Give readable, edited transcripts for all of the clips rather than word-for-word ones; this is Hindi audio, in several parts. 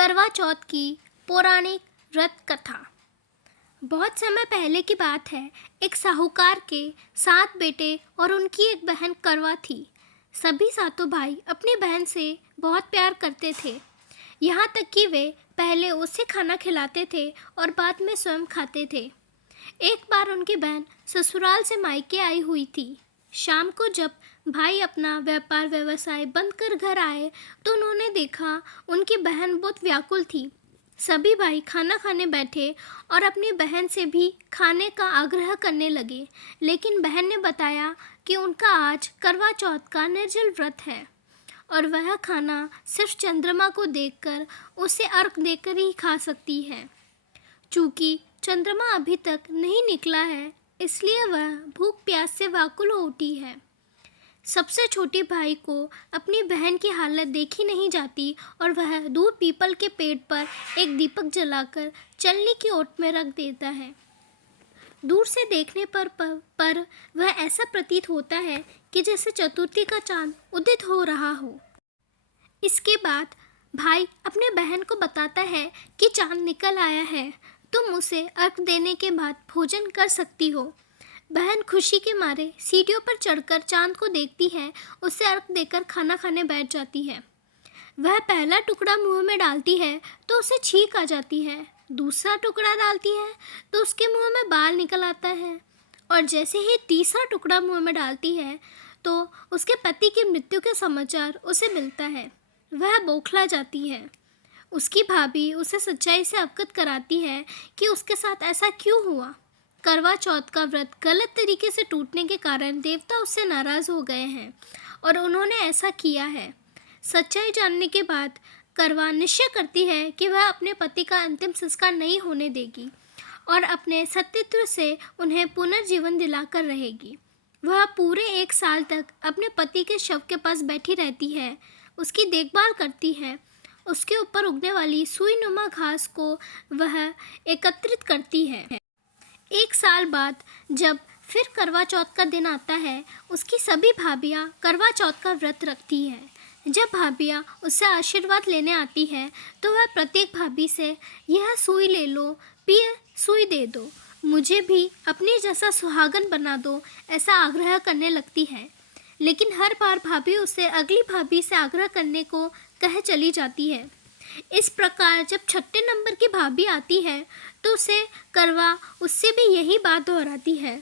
करवा चौथ की पौराणिक व्रत कथा। बहुत समय पहले की बात है। एक साहूकार के 7 बेटे और उनकी एक बहन करवा थी। सभी सातों भाई अपनी बहन से बहुत प्यार करते थे, यहाँ तक कि वे पहले उसे खाना खिलाते थे और बाद में स्वयं खाते थे। एक बार उनकी बहन ससुराल से मायके आई हुई थी। शाम को जब भाई अपना व्यापार व्यवसाय बंद कर घर आए तो उन्होंने देखा उनकी बहन बहुत व्याकुल थी। सभी भाई खाना खाने बैठे और अपनी बहन से भी खाने का आग्रह करने लगे, लेकिन बहन ने बताया कि उनका आज करवा चौथ का निर्जल व्रत है और वह खाना सिर्फ चंद्रमा को देखकर उसे अर्घ देकर ही खा सकती है। चूँकि चंद्रमा अभी तक नहीं निकला है, इसलिए वह भूख प्यास से व्याकुल हो उठी है। सबसे छोटे भाई को अपनी बहन की हालत देखी नहीं जाती और वह दूर पीपल के पेड़ पर एक दीपक जलाकर चलनी की ओट में रख देता है। दूर से देखने पर वह ऐसा प्रतीत होता है कि जैसे चतुर्थी का चांद उदित हो रहा हो। इसके बाद भाई अपने बहन को बताता है कि चांद निकल आया है, तुम उसे अर्घ देने के बाद भोजन कर सकती हो। बहन खुशी के मारे सीढ़ियों पर चढ़कर चांद को देखती है, उसे अर्घ देकर खाना खाने बैठ जाती है। वह पहला टुकड़ा मुंह में डालती है तो उसे छींक आ जाती है। दूसरा टुकड़ा डालती है तो उसके मुंह में बाल निकल आता है और जैसे ही तीसरा टुकड़ा मुंह में डालती है तो उसके पति की मृत्यु के समाचार उसे मिलता है। वह बौखला जाती है। उसकी भाभी उसे सच्चाई से अवगत कराती है कि उसके साथ ऐसा क्यों हुआ। करवा चौथ का व्रत गलत तरीके से टूटने के कारण देवता उससे नाराज़ हो गए हैं और उन्होंने ऐसा किया है। सच्चाई जानने के बाद करवा निश्चय करती है कि वह अपने पति का अंतिम संस्कार नहीं होने देगी और अपने सतीत्व से उन्हें पुनर्जीवन दिलाकर रहेगी। वह पूरे 1 साल तक अपने पति के शव के पास बैठी रहती है, उसकी देखभाल करती है। उसके ऊपर उगने वाली सुई नुमा घास को वह एकत्रित करती है। 1 साल बाद जब फिर करवा चौथ का दिन आता है, उसकी सभी भाभियाँ करवा चौथ का व्रत रखती हैं। जब भाभियाँ उससे आशीर्वाद लेने आती हैं तो वह प्रत्येक भाभी से यह सुई ले लो, पिए सुई दे दो, मुझे भी अपने जैसा सुहागन बना दो, ऐसा आग्रह करने लगती है। लेकिन हर बार भाभी उसे अगली भाभी से आग्रह करने को कह चली जाती है। इस प्रकार जब 6ठे नंबर की भाभी आती है तो उसे करवा उससे भी यही बात दोहराती है।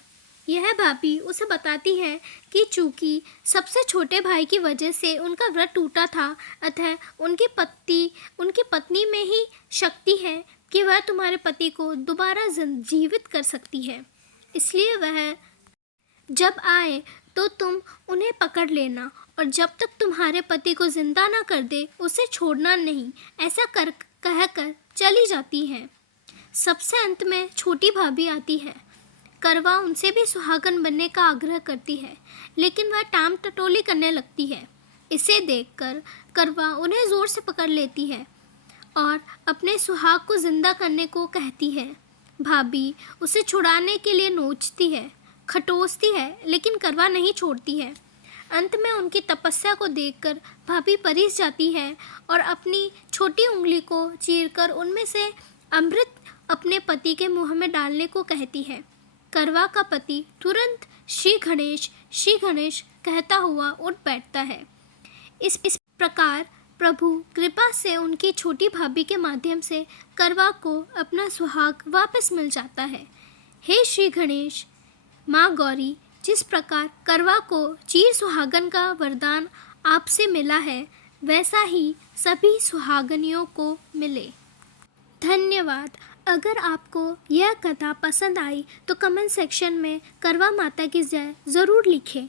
यह भाभी उसे बताती है कि चूँकि सबसे छोटे भाई की वजह से उनका व्रत टूटा था, अतः उनकी पत्नी में ही शक्ति है कि वह तुम्हारे पति को दोबारा जीवित कर सकती है। इसलिए वह जब आए तो तुम उन्हें पकड़ लेना और जब तक तुम्हारे पति को जिंदा ना कर दे उसे छोड़ना नहीं, ऐसा कहकर चली जाती है। सबसे अंत में छोटी भाभी आती है। करवा उनसे भी सुहागन बनने का आग्रह करती है, लेकिन वह टाम टटोली करने लगती है। इसे देखकर करवा उन्हें ज़ोर से पकड़ लेती है और अपने सुहाग को जिंदा करने को कहती है। भाभी उसे छुड़ाने के लिए नोचती है, खटोसती है, लेकिन करवा नहीं छोड़ती है। अंत में उनकी तपस्या को देखकर भाभी परिस जाती है और अपनी छोटी उंगली को चीरकर उनमें से अमृत अपने पति के मुंह में डालने को कहती है। करवा का पति तुरंत श्री गणेश कहता हुआ उठ बैठता है। इस प्रकार प्रभु कृपा से उनकी छोटी भाभी के माध्यम से करवा को अपना सुहाग वापस मिल जाता है। हे श्री गणेश, माँ गौरी, जिस प्रकार करवा को चीर सुहागन का वरदान आपसे मिला है, वैसा ही सभी सुहागनियों को मिले। धन्यवाद। अगर आपको यह कथा पसंद आई तो कमेंट सेक्शन में करवा माता की जय ज़रूर लिखें।